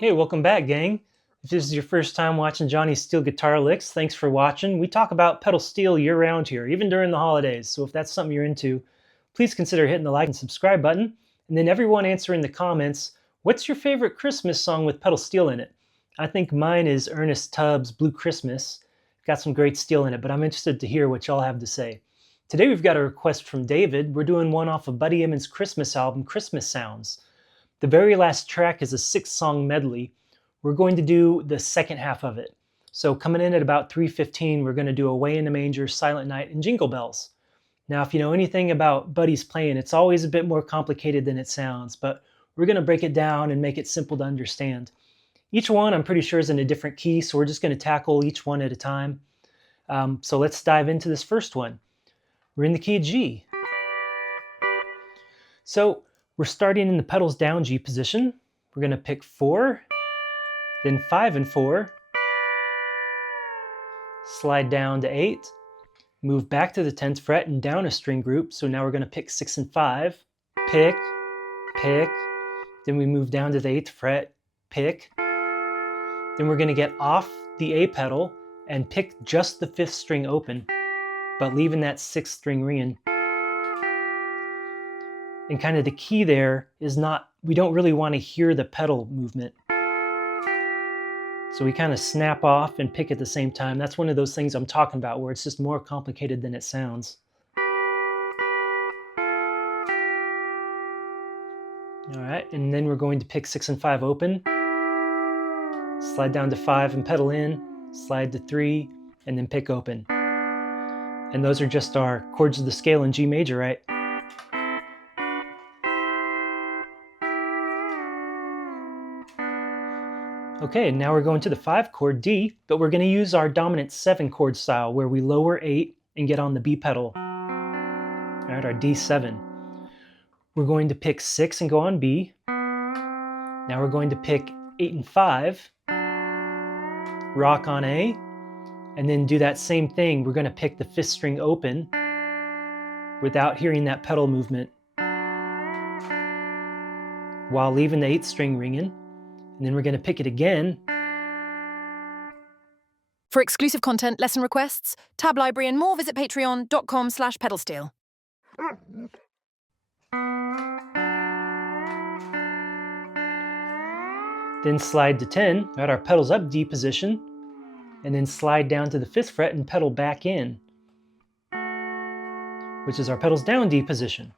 Hey, welcome back, gang. If this is your first time watching Johnny's Steel Guitar Licks, thanks for watching. We talk about pedal steel year-round here, even during the holidays. So if that's something you're into, please consider hitting the like and subscribe button. And then everyone answer in the comments, what's your favorite Christmas song with pedal steel in it? I think mine is Ernest Tubb's Blue Christmas. Got some great steel in it, but I'm interested to hear what y'all have to say. Today we've got a request from David. We're doing one off of Buddy Emmons' Christmas album, Christmas Sounds. The very last track is a 6-song medley. We're going to do the second half of it. So coming in at about 3:15, we're going to do Away in the Manger, Silent Night, and Jingle Bells. Now, if you know anything about Buddy's playing, it's always a bit more complicated than it sounds, but we're going to break it down and make it simple to understand. Each one, I'm pretty sure, is in a different key, so we're just going to tackle each one at a time. So let's dive into this first one. We're in the key of G. So we're starting in the pedals down G position. We're going to pick 4, then 5 and 4, slide down to 8, move back to the 10th fret and down a string group. So now we're going to pick 6 and 5, pick, pick, then we move down to the 8th fret, pick. Then we're going to get off the A pedal and pick just the 5th string open, but leaving that 6th string ringing. And kind of the key there is we don't really want to hear the pedal movement. So we kind of snap off and pick at the same time. That's one of those things I'm talking about where it's just more complicated than it sounds. All right, and then we're going to pick 6 and 5 open, slide down to 5 and pedal in, slide to 3, and then pick open. And those are just our chords of the scale in G major, right? Okay, now we're going to the 5 chord D, but we're going to use our dominant 7 chord style where we lower 8 and get on the B pedal. All right, our D7. We're going to pick 6 and go on B. Now we're going to pick 8 and 5, rock on A, and then do that same thing. We're going to pick the 5th string open without hearing that pedal movement while leaving the 8th string ringing. And then we're going to pick it again. For exclusive content, lesson requests, tab library and more, visit patreon.com/pedalsteel. Then slide to 10, at our pedals up D position, and then slide down to the 5th fret and pedal back in, which is our pedals down D position.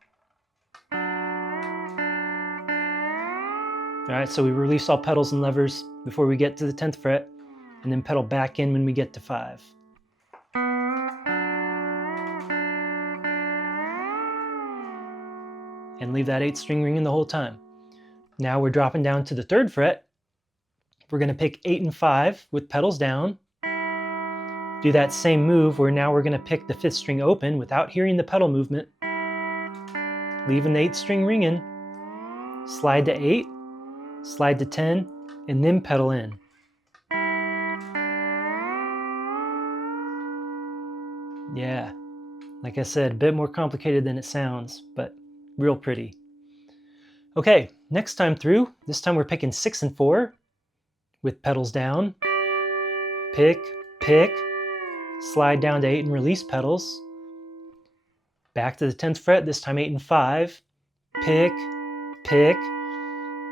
All right, so we release all pedals and levers before we get to the 10th fret, and then pedal back in when we get to 5. And leave that 8th string ringing the whole time. Now we're dropping down to the 3rd fret. We're going to pick 8 and 5 with pedals down. Do that same move where now we're going to pick the 5th string open without hearing the pedal movement. Leaving the 8th string ringing. Slide to 8. Slide to 10, and then pedal in. Yeah, like I said, a bit more complicated than it sounds, but real pretty. Okay, next time through, this time we're picking 6 and 4 with pedals down. Pick, pick, slide down to 8 and release pedals. Back to the 10th fret, this time 8 and 5. Pick, pick.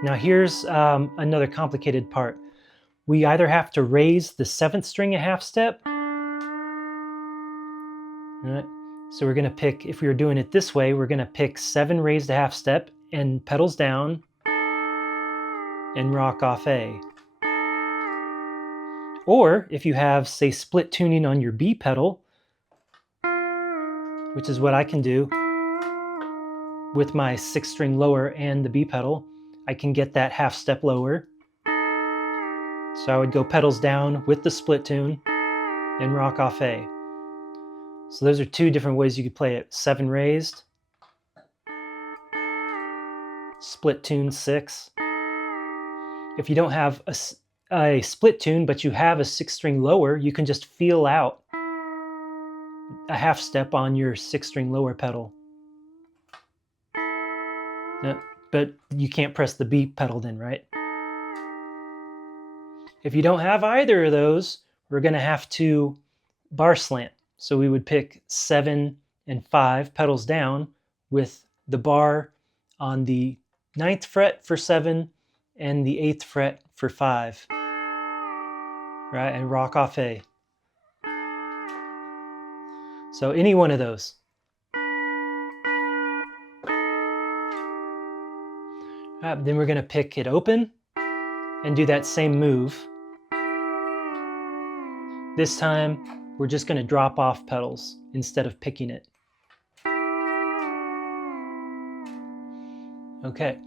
Now here's another complicated part. We either have to raise the 7th string a half step. All right. So we're going to pick, if we were doing it this way, we're going to pick 7 raised a half step and pedals down and rock off A. Or if you have, say, split tuning on your B pedal, which is what I can do with my 6th string lower and the B pedal, I can get that half step lower. So I would go pedals down with the split tune and rock off A. So those are 2 different ways you could play it. 7 raised, split tune 6. If you don't have a split tune, but you have a 6th string lower, you can just feel out a half step on your 6th string lower pedal. But you can't press the B pedal then, right? If you don't have either of those, we're going to have to bar slant. So we would pick 7 and 5 pedals down with the bar on the 9th fret for 7 and the 8th fret for 5. Right, and rock off A. So any one of those. Then we're going to pick it open and do that same move. This time, we're just going to drop off pedals instead of picking it. Okay.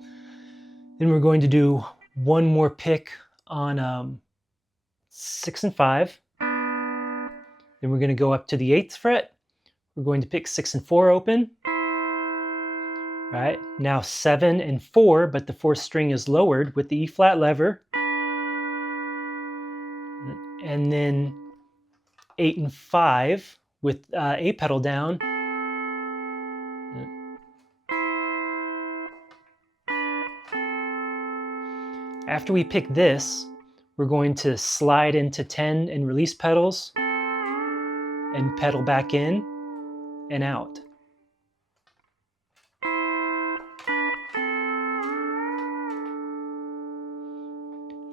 Then we're going to do one more pick on 6 and 5. Then we're going to go up to the 8th fret. We're going to pick 6 and 4 open. Right, now 7 and 4, but the 4th string is lowered with the E flat lever. And then 8 and 5 with A pedal down. After we pick this, we're going to slide into 10 and release pedals and pedal back in and out.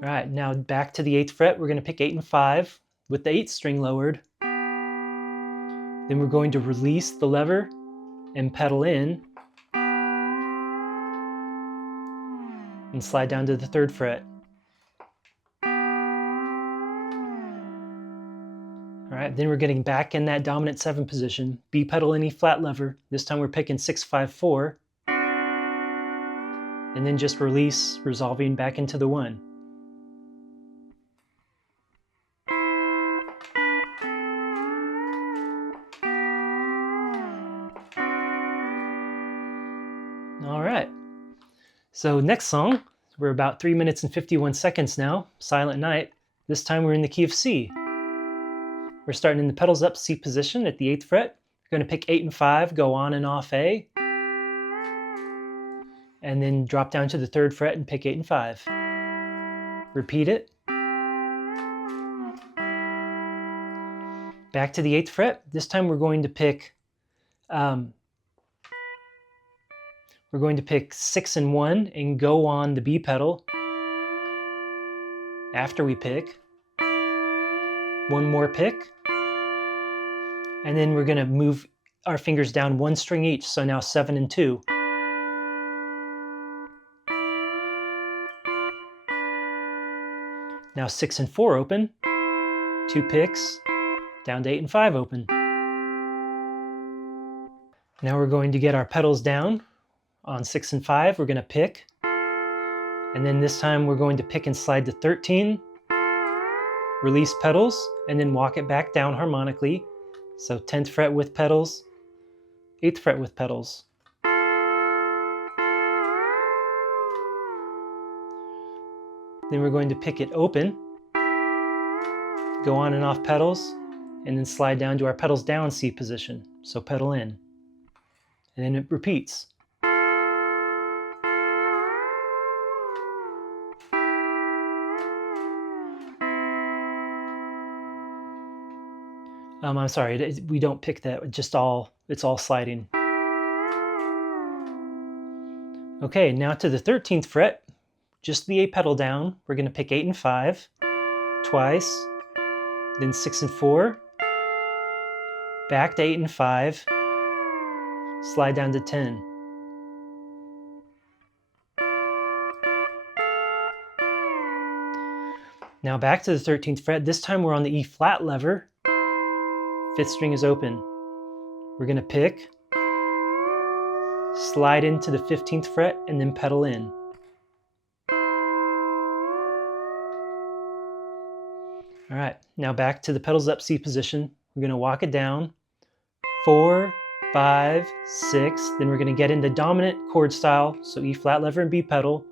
All right, now back to the 8th fret, we're going to pick 8 and 5 with the 8th string lowered. Then we're going to release the lever and pedal in and slide down to the 3rd fret. All right, then we're getting back in that dominant 7 position, B pedal and E flat lever. This time we're picking 6, 5, 4. And then just release, resolving back into the 1. All right, so next song, we're about 3 minutes and 51 seconds now, Silent Night. This time we're in the key of C. We're starting in the pedals up C position at the 8th fret. We're going to pick 8 and 5, go on and off A. And then drop down to the 3rd fret and pick 8 and 5. Repeat it. Back to the 8th fret. This time we're going to pick 6 and 1 and go on the B pedal after we pick. One more pick. And then we're going to move our fingers down 1 string each, so now 7 and 2. Now 6 and 4 open, 2 picks, down to 8 and 5 open. Now we're going to get our pedals down. On 6 and 5, we're going to pick. And then this time we're going to pick and slide to 13, release pedals, and then walk it back down harmonically. So 10th fret with pedals, 8th fret with pedals. Then we're going to pick it open, go on and off pedals, and then slide down to our pedals down C position. So pedal in. And then it repeats. I'm sorry, we don't pick that, it's all sliding. Okay, now to the 13th fret, just the A pedal down. We're going to pick 8 and 5 twice, then 6 and 4, back to 8 and 5, slide down to 10. Now back to the 13th fret. This time we're on the E flat lever. 5th string is open. We're going to pick, slide into the 15th fret, and then pedal in. All right, now back to the pedals up C position. We're going to walk it down. 4, 5, 6. Then we're going to get into dominant chord style. So E flat lever and B pedal.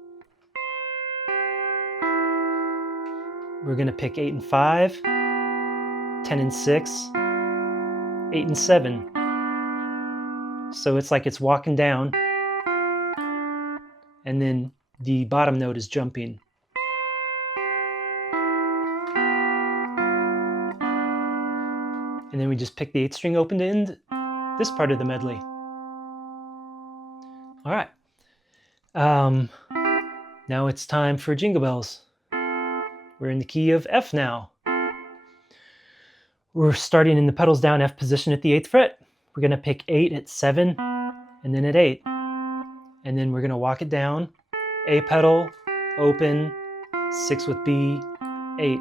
We're going to pick 8 and 5, 10 and 6, 8 and 7. So it's like it's walking down. And then the bottom note is jumping. And then we just pick the 8th string open to end this part of the medley. All right. Now it's time for Jingle Bells. We're in the key of F now. We're starting in the pedals down F position at the 8th fret. We're going to pick 8 at 7 and then at 8. And then we're going to walk it down. A pedal, open, 6 with B, 8.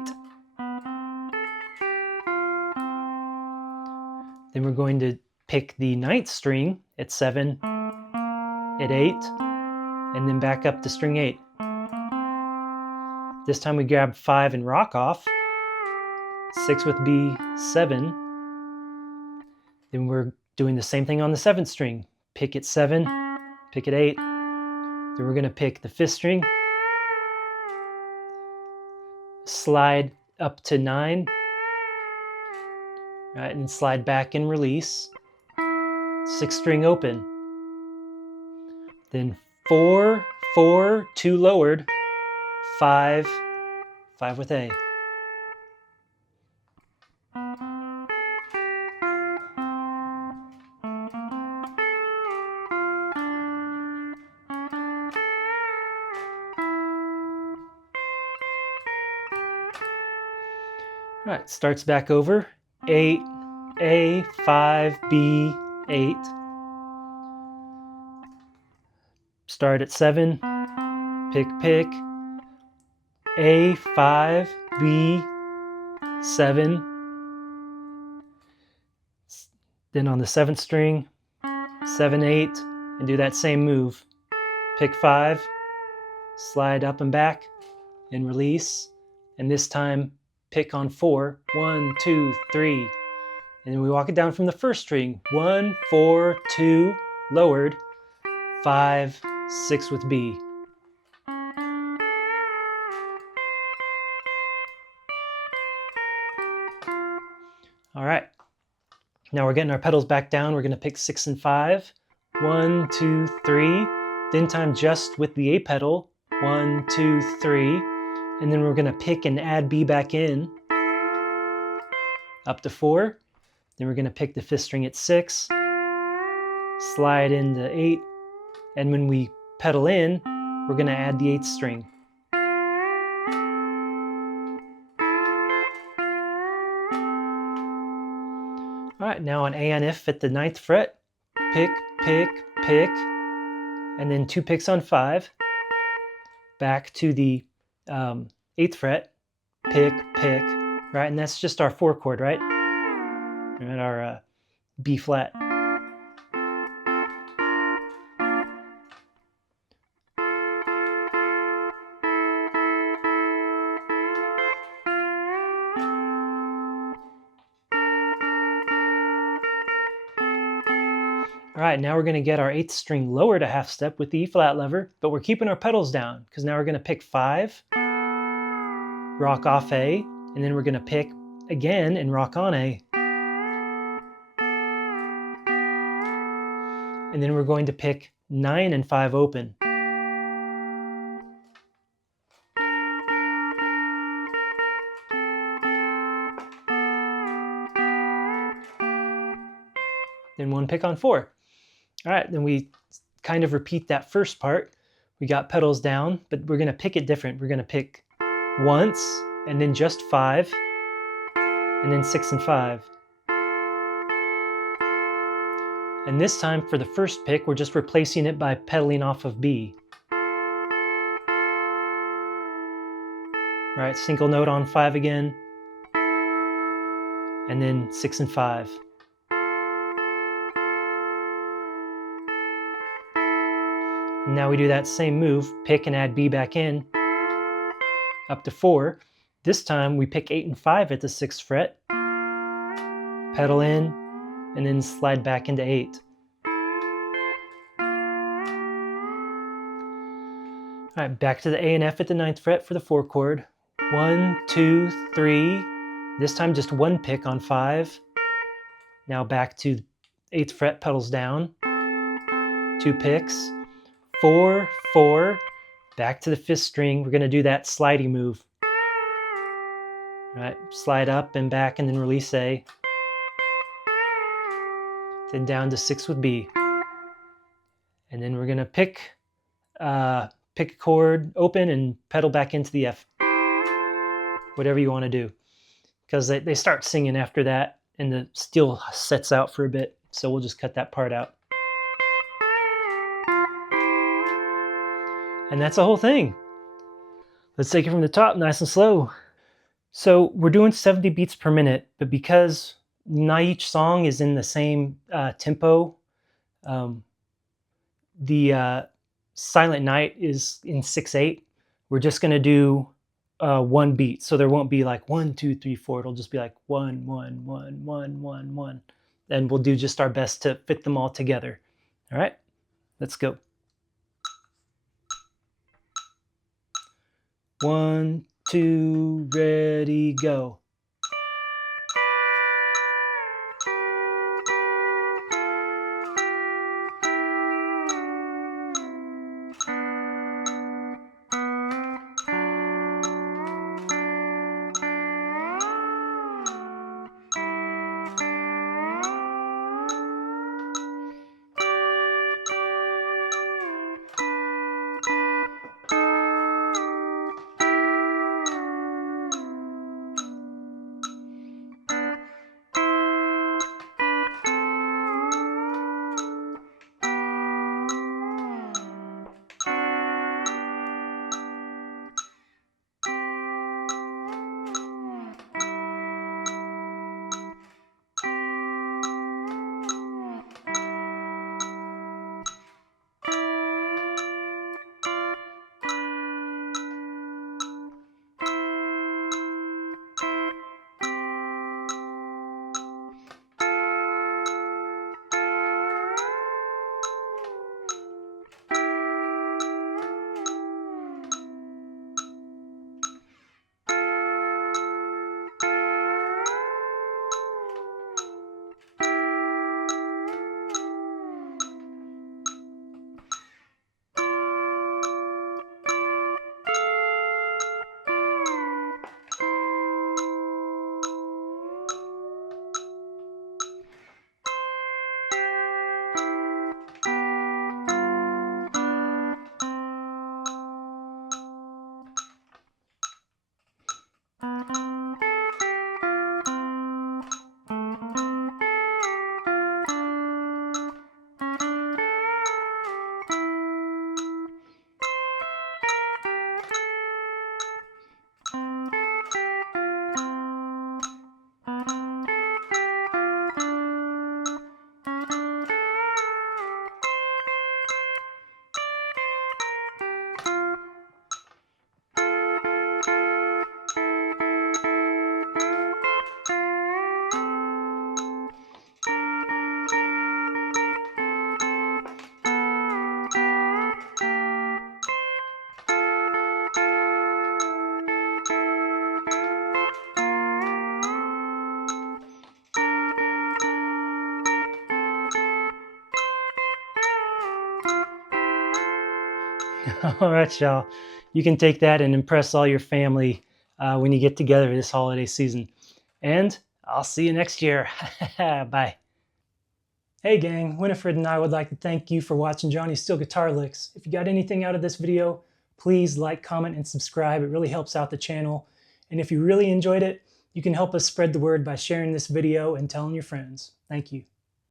Then we're going to pick the 9th string at 7, at 8, and then back up to string 8. This time we grab 5 and rock off, 6 with B, 7. Then we're doing the same thing on the 7th string. Pick at 7, pick at 8. Then we're going to pick the 5th string, slide up to 9, right, and slide back and release. 6th string open. Then 4, 4, 2 lowered, 5, 5 with A. All right, starts back over. 8, A, 5, B, 8. Start at 7, pick, pick. A, 5, B, 7. Then on the 7th string, 7, 8, and do that same move. Pick 5, slide up and back, and release. And this time, pick on 4, 1, 2, 3. And then we walk it down from the 1st string. 1, 4, 2, lowered, 5, 6 with B. All right, now we're getting our pedals back down. We're going to pick 6 and 5. 1, 2, 3. Then time just with the A pedal. 1, 2, 3. And then we're going to pick and add B back in. Up to 4. Then we're going to pick the 5th string at 6. Slide into 8. And when we pedal in, we're going to add the 8th string. All right, now on A and F at the 9th fret, pick, pick, pick, and then 2 picks on 5. Back to the 8th fret, pick, pick, right? And that's just our 4 chord, right? And our B flat. All right, now we're going to get our 8th string lowered a half step with the E flat lever, but we're keeping our pedals down because now we're going to pick 5, rock off A, and then we're going to pick again and rock on A. And then we're going to pick 9 and 5 open. Then 1 pick on 4. All right, then we kind of repeat that first part. We got pedals down, but we're going to pick it different. We're going to pick once, and then just 5, and then 6 and 5. And this time, for the first pick, we're just replacing it by pedaling off of B. All right, single note on 5 again, and then 6 and 5. And now we do that same move, pick and add B back in, up to 4. This time we pick 8 and 5 at the 6th fret, pedal in, and then slide back into 8. All right, back to the A and F at the 9th fret for the 4 chord. 1, 2, 3. This time just 1 pick on 5. Now back to 8th fret, pedals down. 2 picks. 4, 4, back to the 5th string. We're going to do that sliding move. All right, slide up and back and then release A. then down to 6 with B. And then we're gonna pick a chord open and pedal back into the F. Whatever you want to do. Because they start singing after that and the steel sets out for a bit. So we'll just cut that part out. And that's the whole thing. Let's take it from the top, nice and slow. So we're doing 70 beats per minute, but because not each song is in the same tempo, the Silent Night is in 6/8. We're just gonna do one beat, so there won't be like 1, 2, 3, 4. It'll just be like 1, 1, 1, 1, 1, 1. And we'll do just our best to fit them all together. All right, let's go. 1, 2, ready, go. All right, y'all. You can take that and impress all your family when you get together this holiday season. And I'll see you next year. Bye. Hey gang, Winifred and I would like to thank you for watching Johnny Steel Guitar Licks. If you got anything out of this video, please like, comment, and subscribe. It really helps out the channel. And if you really enjoyed it, you can help us spread the word by sharing this video and telling your friends. Thank you.